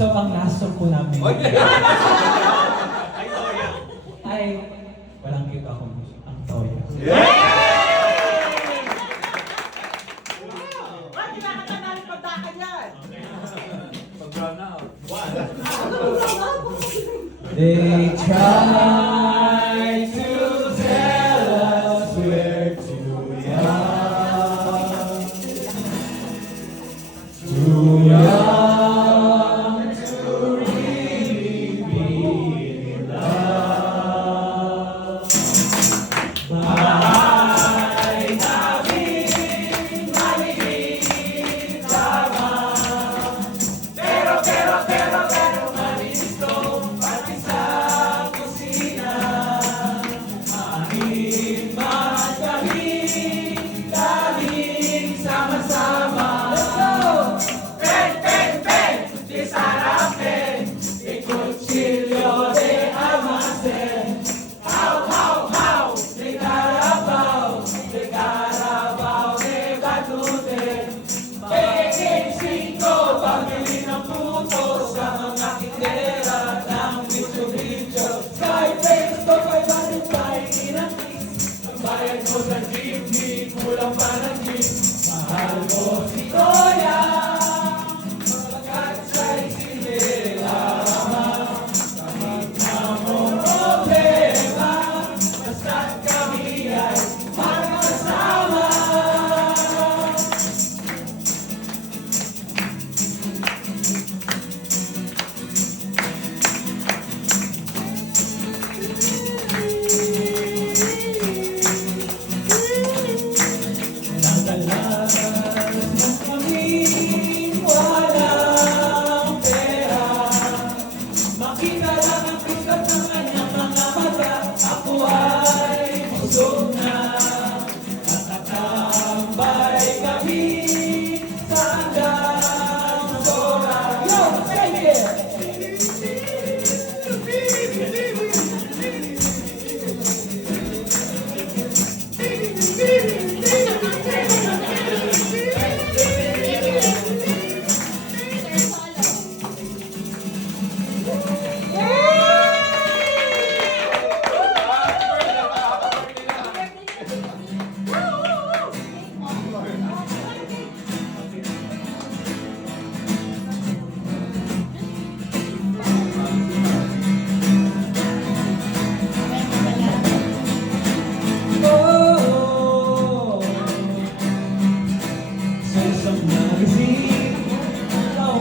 So, ang last song po namin ay walang iba kundi ang Toya. Bakit kinakanta namin pagdaka yan? Pag-brown out. They try to tell us we're too young. Too young to really be in love. Bahay namin maligid lamang. Pero malinis to pati sa kusina. Mahiman kami laging sama-sama. De sarapin, de cuchillo de almacén. How, de carabao, de batute. Peging 5, pamili ng puto sa mga kitera ng bicho-bicho. Skyface ko kay Valentine, inangkis. Ang bayad ko sa jeepney, kulang pa ng jeep. Mahal ko si Toya.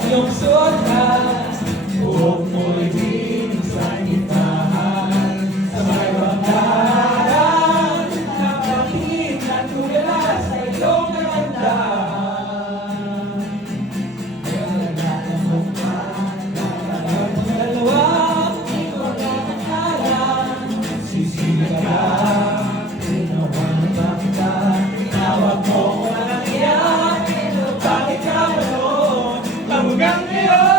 Yung suotan, buhok mo'y dinigsan-gitahan. Sa may bangkaran, napakit na tugala sa iyong nagandahan. Hanggang ngayon